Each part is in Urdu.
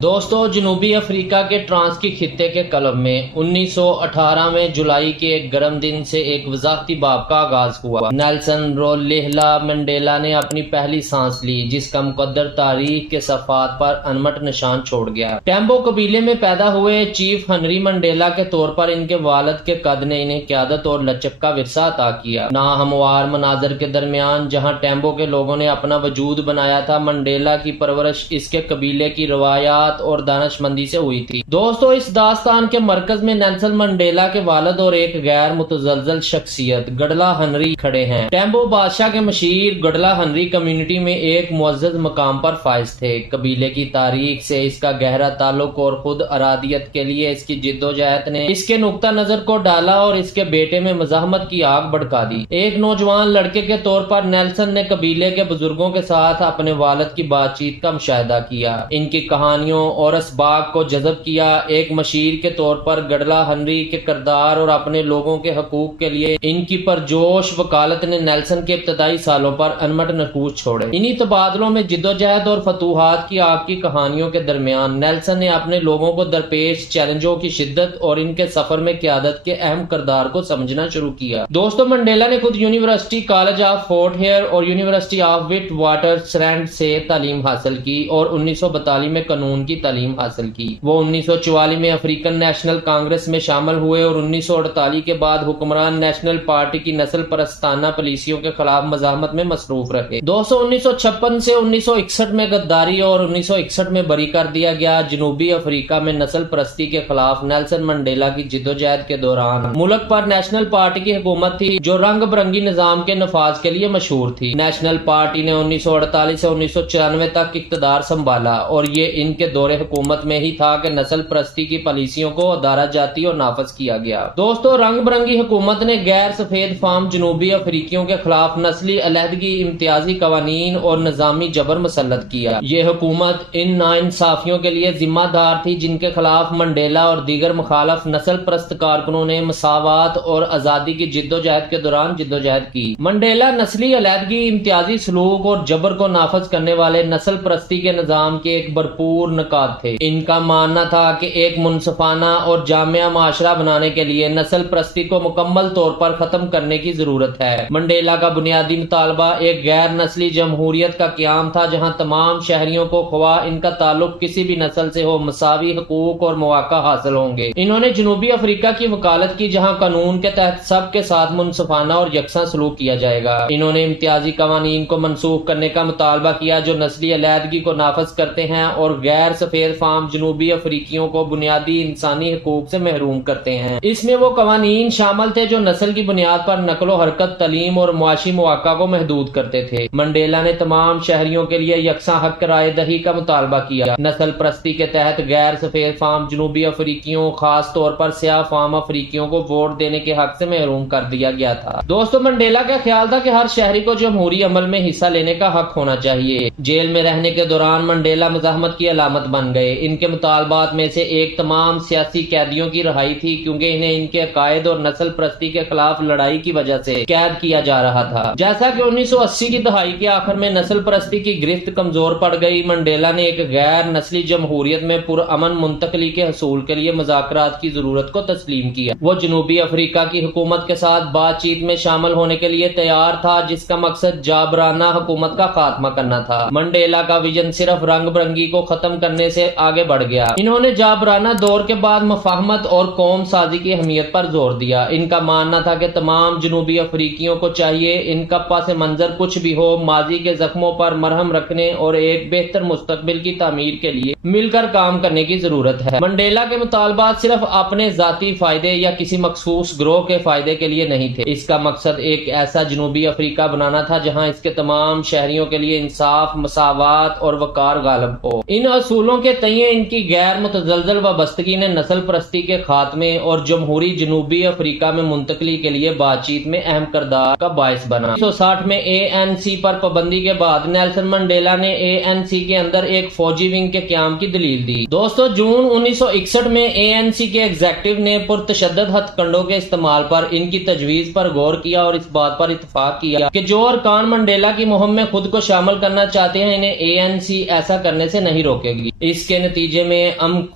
دوستو، جنوبی افریقہ کے ٹرانسکی خطے کے قلب میں 1918 میں جولائی کے ایک گرم دن سے ایک وضاحتی باب کا آغاز ہوا۔ نیلسن رولیہلا منڈیلا نے اپنی پہلی سانس لی، جس کا مقدر تاریخ کے صفحات پر انمٹ نشان چھوڑ گیا۔ ٹیمبو قبیلے میں پیدا ہوئے چیف ہنری منڈیلا کے طور پر ان کے والد کے قد نے انہیں قیادت اور لچک کا ورثہ عطا کیا۔ ناہموار مناظر کے درمیان جہاں ٹیمبو کے لوگوں نے اپنا وجود بنایا تھا، منڈیلا کی پرورش اس کے قبیلے کی روایات اور دانش مندی سے ہوئی تھی۔ دوستو، اس داستان کے مرکز میں نیلسن منڈیلا کے والد اور ایک غیر متزلزل شخصیت گڈلا ہنری کھڑے ہیں۔ ٹیمبو بادشاہ کے مشیر گڈلا ہنری کمیونٹی میں ایک معزز مقام پر فائز تھے۔ قبیلے کی تاریخ سے اس کا گہرا تعلق اور خود ارادیت کے لیے اس کی جدوجہد نے اس کے نقطہ نظر کو ڈالا اور اس کے بیٹے میں مزاحمت کی آگ بھڑکا دی۔ ایک نوجوان لڑکے کے طور پر نیلسن نے قبیلے کے بزرگوں کے ساتھ اپنے والد کی بات چیت کا مشاہدہ کیا، ان کی کہانیوں اور اسباق کو جذب کیا۔ ایک مشیر کے طور پر گڈلا ہنری کے کردار اور اپنے لوگوں کے حقوق کے لیے ان کی پرجوش وکالت نے نیلسن کے ابتدائی سالوں پر انمٹ نقوش چھوڑے۔ انہی تبادلوں میں جدوجہد اور فتوحات کی آگ کی کہانیوں کے درمیان نیلسن نے اپنے لوگوں کو درپیش چیلنجوں کی شدت اور ان کے سفر میں قیادت کے اہم کردار کو سمجھنا شروع کیا۔ دوستو، منڈیلا نے خود university college of Fort Hare اور university of Witwatersrand سے تعلیم حاصل کی اور 1942 میں قانون کی تعلیم حاصل کی۔ وہ 1944 میں افریقن نیشنل کانگریس میں شامل ہوئے اور 1948 کے بعد حکمران نیشنل پارٹی کی نسل پرستانہ پالیسیوں کے خلاف مزاحمت میں مصروف رہے۔ 1956 سے 1961 میں غداری اور 1961 میں بری کر دیا گیا۔ جنوبی افریقہ میں نسل پرستی کے خلاف نیلسن منڈیلا کی جدوجہد کے دوران ملک پر نیشنل پارٹی کی حکومت تھی، جو رنگ برنگی نظام کے نفاذ کے لیے مشہور تھی۔ نیشنل پارٹی نے 1948 سے 1994 تک اقتدار سنبھالا اور یہ ان کے دور حکومت میں ہی تھا کہ نسل پرستی کی پالیسیوں کو ادارہ جاتی اور نافذ کیا گیا۔ دوستو، رنگ برنگی حکومت نے غیر سفید فام جنوبی افریقیوں کے خلاف نسلی علیحدگی، امتیازی قوانین اور نظامی جبر مسلط کیا۔ یہ حکومت ان ناانصافیوں کے لیے ذمہ دار تھی جن کے خلاف منڈیلا اور دیگر مخالف نسل پرست کارکنوں نے مساوات اور آزادی کی جدوجہد کے دوران جدوجہد کی۔ منڈیلا نسلی علیحدگی، امتیازی سلوک اور جبر کو نافذ کرنے والے نسل پرستی کے نظام کے ایک بھرپور نقاد تھے۔ ان کا ماننا تھا کہ ایک منصفانہ اور جامع معاشرہ بنانے کے لیے نسل پرستی کو مکمل طور پر ختم کرنے کی ضرورت ہے۔ منڈیلا کا بنیادی مطالبہ ایک غیر نسلی جمہوریت کا قیام تھا، جہاں تمام شہریوں کو خواہ ان کا تعلق کسی بھی نسل سے ہو مساوی حقوق اور مواقع حاصل ہوں گے۔ انہوں نے جنوبی افریقہ کی وکالت کی، جہاں قانون کے تحت سب کے ساتھ منصفانہ اور یکساں سلوک کیا جائے گا۔ انہوں نے امتیازی قوانین کو منسوخ کرنے کا مطالبہ کیا جو نسلی علیحدگی کو نافذ کرتے ہیں اور غیر سفید فام جنوبی افریقیوں کو بنیادی انسانی حقوق سے محروم کرتے ہیں۔ اس میں وہ قوانین شامل تھے جو نسل کی بنیاد پر نقل و حرکت، تعلیم اور معاشی مواقع کو محدود کرتے تھے۔ منڈیلا نے تمام شہریوں کے لیے یکساں حق رائے دہی کا مطالبہ کیا۔ نسل پرستی کے تحت غیر سفید فام جنوبی افریقیوں، خاص طور پر سیاہ فام افریقیوں کو ووٹ دینے کے حق سے محروم کر دیا گیا تھا۔ دوستو، منڈیلا کا خیال تھا کہ ہر شہری کو جمہوری عمل میں حصہ لینے کا حق ہونا چاہیے۔ جیل میں رہنے کے دوران منڈیلا مزاحمت کی علامت بن گئے۔ ان کے مطالبات میں سے ایک تمام سیاسی قیدیوں کی رہائی تھی، کیونکہ انہیں ان کے عقائد اور نسل پرستی کے خلاف لڑائی کی وجہ سے قید کیا جا رہا تھا۔ جیسا کہ 1980 کی دہائی کے آخر میں نسل پرستی کی گرفت کمزور پڑ گئی، منڈیلا نے ایک غیر نسلی جمہوریت میں پرامن منتقلی کے حصول کے لیے مذاکرات کی ضرورت کو تسلیم کیا۔ وہ جنوبی افریقہ کی حکومت کے ساتھ بات چیت میں شامل ہونے کے لیے تیار تھا، جس کا مقصد جابرانہ حکومت کا خاتمہ کرنا تھا۔ منڈیلا کا ویژن صرف رنگ برنگی کو ختم کرنے سے آگے بڑھ گیا۔ انہوں نے جابرانہ دور کے بعد مفاہمت اور قوم سازی کی اہمیت پر زور دیا۔ ان کا ماننا تھا کہ تمام جنوبی افریقیوں کو چاہیے ان کا پس منظر کچھ بھی ہو، ماضی کے زخموں پر مرہم رکھنے اور ایک بہتر مستقبل کی تعمیر کے لیے مل کر کام کرنے کی ضرورت ہے۔ منڈیلا کے مطالبات صرف اپنے ذاتی فائدے یا کسی مخصوص گروہ کے فائدے کے لیے نہیں تھے۔ اس کا مقصد ایک ایسا جنوبی افریقہ بنانا تھا جہاں اس کے تمام شہریوں کے لیے انصاف، مساوات اور وقار غالب ہو۔ ان اصولوں کے تئیں ان کی غیر متزلزل وابستگی نے نسل پرستی کے خاتمے اور جمہوری جنوبی افریقہ میں منتقلی کے لیے بات چیت میں اہم کردار کا باعث بنا۔ 1960 میں ANC پر پابندی کے بعد نیلسن منڈیلا نے ANC کے اندر ایک فوجی ونگ کے قیام کی دلیل دی۔ دوستو، جون 1961 میں ANC کے ایگزیکٹو نے پرتشدد ہتھ کنڈوں کے استعمال پر ان کی تجویز پر غور کیا اور اس بات پر اتفاق کیا کہ جو ارکان منڈیلا کی مہم میں خود کو شامل کرنا چاہتے ہیں، انہیں ANC ایسا کرنے سے نہیں روکے گی۔ گی۔ اس کے نتیجے میں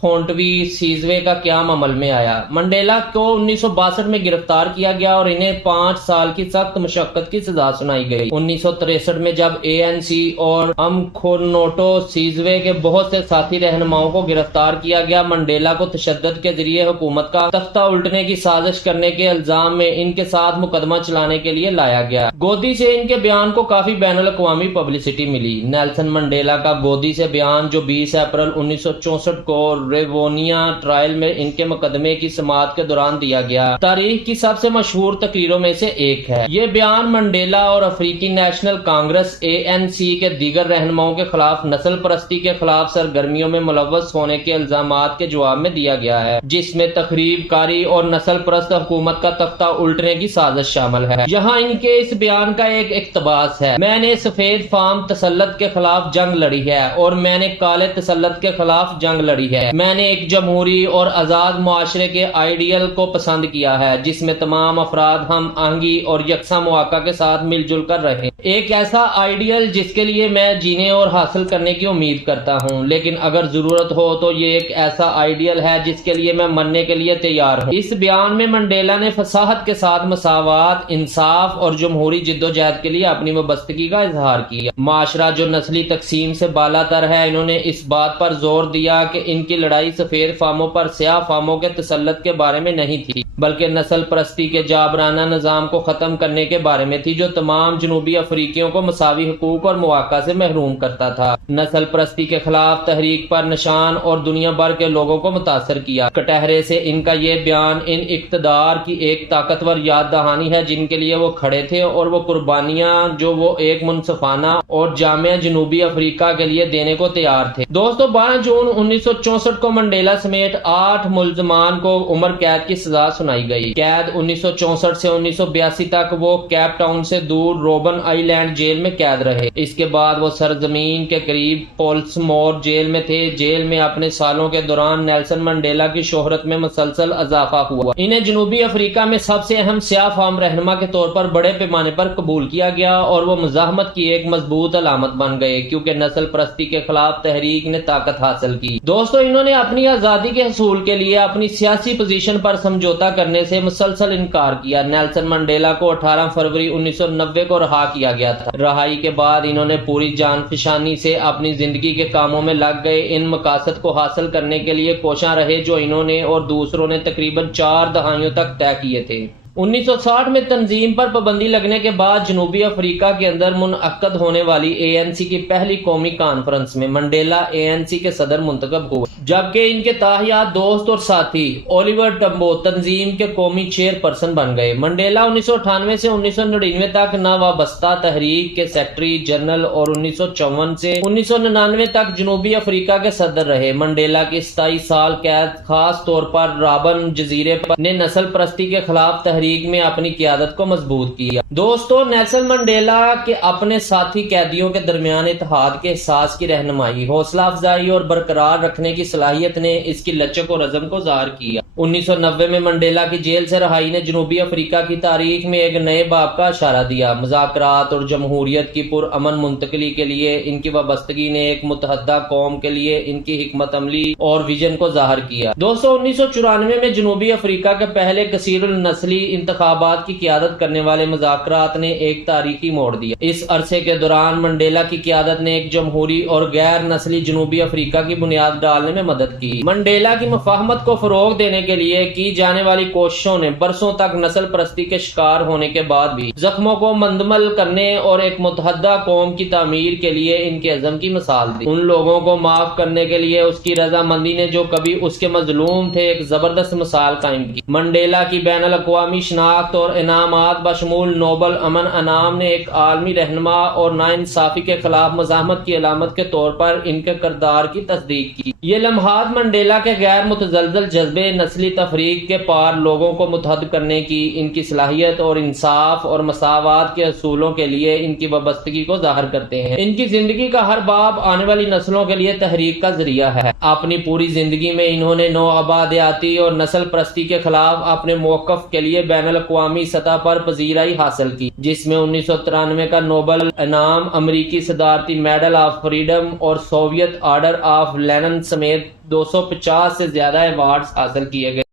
کھونٹوی سیزوے کا قیام عمل میں آیا۔ منڈیلا کو 1962 میں گرفتار کیا گیا اور انہیں 5 سال کی سخت مشقت کی سزا سنائی گئی۔ 1963 میں جب ANC اور کھونٹو سیزوے کے بہت سے ساتھی رہنماؤں کو گرفتار کیا گیا، منڈیلا کو تشدد کے ذریعے حکومت کا تختہ الٹنے کی سازش کرنے کے الزام میں ان کے ساتھ مقدمہ چلانے کے لیے لایا گیا۔ گودی سے ان کے بیان کو کافی بین الاقوامی پبلسٹی ملی۔ نیلسن منڈیلا کا گودی سے بیان جو 20 اپریل 1964 کو ریوونیا ٹرائل میں ان کے مقدمے کی سماعت کے دوران دیا گیا، تاریخ کی سب سے مشہور تقریروں میں سے ایک ہے۔ یہ بیان منڈیلا اور افریقی نیشنل کانگریس ANC کے دیگر رہنماؤں کے خلاف نسل پرستی کے خلاف سرگرمیوں میں ملوث ہونے کے الزامات کے جواب میں دیا گیا ہے، جس میں تخریب کاری اور نسل پرست حکومت کا تختہ الٹنے کی سازش شامل ہے۔ یہاں ان کے اس بیان کا ایک اقتباس ہے: میں نے سفید فام تسلط کے خلاف جنگ لڑی ہے اور میں نے کالے تسلط کے خلاف جنگ لڑی ہے۔ میں نے ایک جمہوری اور آزاد معاشرے کے آئیڈیل کو پسند کیا ہے جس میں تمام افراد ہم آہنگی اور یکساں مواقع کے ساتھ مل جل کر رہیں۔ ایک ایسا آئیڈیل جس کے لیے میں جینے اور حاصل کرنے کی امید کرتا ہوں، لیکن اگر ضرورت ہو تو یہ ایک ایسا آئیڈیل ہے جس کے لیے میں مرنے کے لیے تیار ہوں۔ اس بیان میں منڈیلا نے فصاحت کے ساتھ مساوات، انصاف اور جمہوری جدوجہد کے لیے اپنی وابستگی کا اظہار کیا۔ معاشرہ جو نسلی تقسیم سے بالا تر ہے، انہوں نے اس بات پر زور دیا کہ ان کی لڑائی سفید فاموں پر سیاہ فاموں کے تسلط کے بارے میں نہیں تھی، بلکہ نسل پرستی کے جابرانہ نظام کو ختم کرنے کے بارے میں تھی جو تمام جنوبی افریقیوں کو مساوی حقوق اور مواقع سے محروم کرتا تھا۔ نسل پرستی کے خلاف تحریک پر نشان اور دنیا بھر کے لوگوں کو متاثر کیا۔ کٹہرے سے ان کا یہ بیان ان اقتدار کی ایک طاقتور یاد دہانی ہے جن کے لیے وہ کھڑے تھے اور وہ قربانیاں جو وہ ایک منصفانہ اور جامع جنوبی افریقہ کے لیے دینے کو تیار تھے۔ دوستو، 12 جون 1964 کو منڈیلا سمیت 8 ملزمان کو عمر قید کی سزا سنائی گئی۔ قید 1964 سے 1982 تک وہ کیپ ٹاؤن سے دور روبن آئی لینڈ جیل میں قید رہے۔ اس کے بعد وہ سرزمین کے قریب پولسمور جیل میں تھے۔ جیل میں اپنے سالوں کے دوران نیلسن منڈیلا کی شہرت میں مسلسل اضافہ ہوا۔ انہیں جنوبی افریقہ میں سب سے اہم سیاہ فام رہنما کے طور پر بڑے پیمانے پر قبول کیا گیا اور وہ مزاحمت کی ایک مضبوط علامت بن گئے کیونکہ نسل پرستی کے خلاف تحریک نے طاقت حاصل کی۔ دوستو، انہوں نے اپنی آزادی کے حصول کے لیے اپنی سیاسی پوزیشن پر سمجھوتا کرنے سے مسلسل انکار کیا۔ نیلسن منڈیلا کو 18 فروری 1990 کو رہا کیا گیا تھا۔ رہائی کے بعد انہوں نے پوری جان فشانی سے اپنی زندگی کے کاموں میں لگ گئے، ان مقاصد کو حاصل کرنے کے لیے کوشاں رہے جو انہوں نے اور دوسروں نے تقریباً 4 دہائیوں تک طے کیے تھے۔ 1960 میں تنظیم پر پابندی لگنے کے بعد جنوبی افریقہ کے اندر منعقد ہونے والی ANC کی پہلی قومی کانفرنس میں منڈیلا ANC کے صدر منتخب ہوئے، جبکہ ان کے تاحیات دوست اور ساتھی اولیور ٹمبو تنظیم کے قومی چیئر پرسن بن گئے۔ منڈیلا 1998 سے 1999 تک ناوابستہ تحریک کے سیکرٹری جنرل اور 1954 سے 1999 تک جنوبی افریقہ کے صدر رہے۔ منڈیلا کی 27 سال قید خاص طور پر رابن جزیرے پر نے نسل پرستی کے خلاف تحریک میں اپنی قیادت کو مضبوط کیا۔ دوستو، نیلسن منڈیلا کے اپنے ساتھی قیدیوں کے درمیان اتحاد کے احساس کی رہنمائی، حوصلہ افزائی اور برقرار رکھنے کی صلاحیت نے اس کی لچک اور عزم کو ظاہر کیا۔ 1990 میں منڈیلا کی جیل سے رہائی نے جنوبی افریقہ کی تاریخ میں ایک نئے باب کا اشارہ دیا۔ مذاکرات اور جمہوریت کی پرامن منتقلی کے لیے ان کی وابستگی نے ایک متحدہ قوم کے لیے ان کی حکمت عملی اور ویژن کو ظاہر کیا۔ دوستو، 1994 میں جنوبی افریقہ کے پہلے کثیر النسلی انتخابات کی قیادت کرنے والے مذاکرات نے ایک تاریخی موڑ دیا۔ اس عرصے کے دوران منڈیلا کی قیادت نے ایک جمہوری اور غیر نسلی جنوبی افریقہ کی بنیاد ڈالنے میں مدد کی۔ منڈیلا کی مفاہمت کو فروغ دینے کے لیے کی جانے والی کوششوں نے برسوں تک نسل پرستی کے شکار ہونے کے بعد بھی زخموں کو مندمل کرنے اور ایک متحدہ قوم کی تعمیر کے لیے ان کے عزم کی مثال دی۔ ان لوگوں کو معاف کرنے کے لیے اس کی رضامندی نے جو کبھی اس کے مظلوم تھے ایک زبردست مثال قائم کی۔ منڈیلا کی بین الاقوامی شناخت اور انعامات بشمول نوبل امن انعام نے ایک عالمی رہنما اور ناانصافی کے خلاف مزاحمت کی علامت کے طور پر ان کے کردار کی تصدیق کی۔ یہ لمحات منڈیلا کے غیر متزلزل جذبے، نسلی تفریق کے پار لوگوں کو متحد کرنے کی ان کی صلاحیت اور انصاف اور مساوات کے اصولوں کے لیے ان کی وابستگی کو ظاہر کرتے ہیں۔ ان کی زندگی کا ہر باب آنے والی نسلوں کے لیے تحریک کا ذریعہ ہے۔ اپنی پوری زندگی میں انہوں نے نو آبادیاتی اور نسل پرستی کے خلاف اپنے موقف کے لیے بین الاقوامی سطح پر پذیرائی حاصل کی، جس میں 1993 کا نوبل انعام، امریکی صدارتی میڈل آف فریڈم اور سوویت آرڈر آف لینن سمیت 250 سے زیادہ ایوارڈز حاصل کیے گئے۔